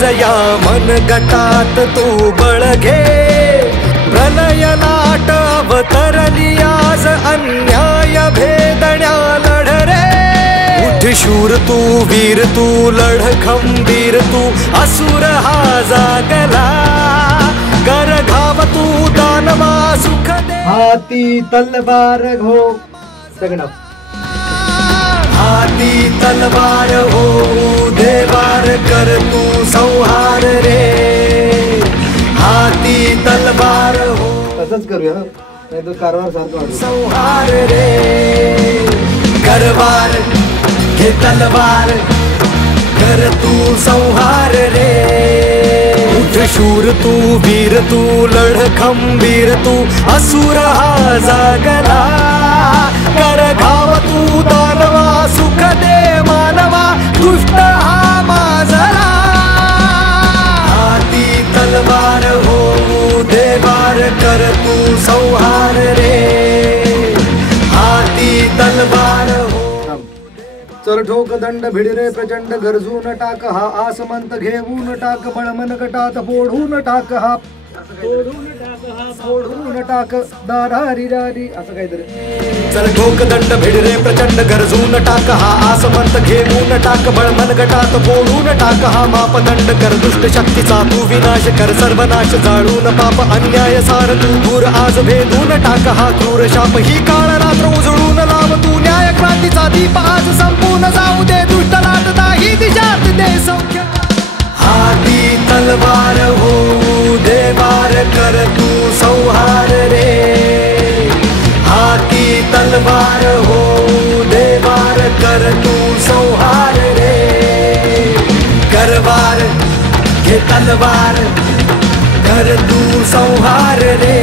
जया मन गटात तू बळ घे प्रलय लाट अवतरली आज अन्याय भेदण्या लढ रे उठ शूर तू वीर तू लढ खंबीर तू असुर हा जागला कर घाव तू दानवा सुख दे हाती तलवार घो सगळं हाती तलवार हो देवार कर तू संहार रे हाती तलवार हो तसंच करूया नाही तर कारवार सारखं संहार रे करवार घे तलवार कर तू संहार रे उठ शूर तू वीर तू लढ खंबीर तू असुर हा जागला कर घाव तू दानवा सुख दे मानवा दुष्ट हा माजरा हाती तलवार हो देवार कर तू संहार रे हाती तलवार हो चल ठोक दंड भिडरे प्रचंड गरजून टाक हा आसमंत घेऊन टाक बळमन गटात फोडून टाक हा फोडून टाक दारारी रारी असं काहीतरी चल ठोक दंड भिडरे प्रचंड गरजून टाक हा आसमंत घेऊन टाक बळमन गटात फोडून टाक हा मापदंड कर दुष्ट शक्तीचा तू विनाश कर सर्वनाश जाळून पाप अन्याय सार तू दूर आज भेदून टाक हा क्रूर शाप ही काळ रात्र उजळून लाव तू न्याय क्रांतीचा दीप आज संपूर्ण जाऊ दे दुष्ट लाट नाही दिशात दे सौख्य हाती तलवार हो देवार कर तू संहार रे हाती तलवार हो देवार कर तू संहार रे करवार घे तलवार कर तू संहार रे